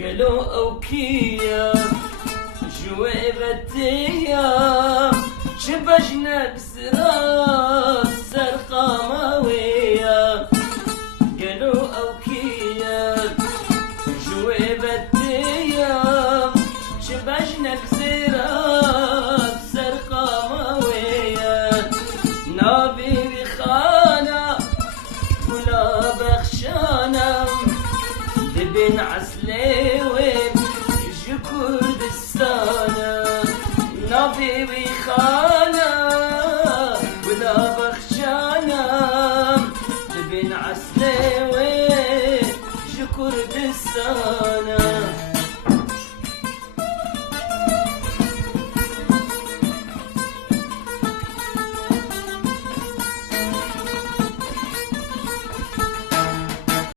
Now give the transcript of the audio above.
قالوا أوكيا جويبتيا شبجنا بسراس سرقاماوية قالوا أوكيا جويبتيا شبجنا بسراس سرقاماوية نابي بخانا ولا بخشانا بن عسلوي جكور دستانا نبي بخانا ولا بخشانا بن عسلوي جكور دستانا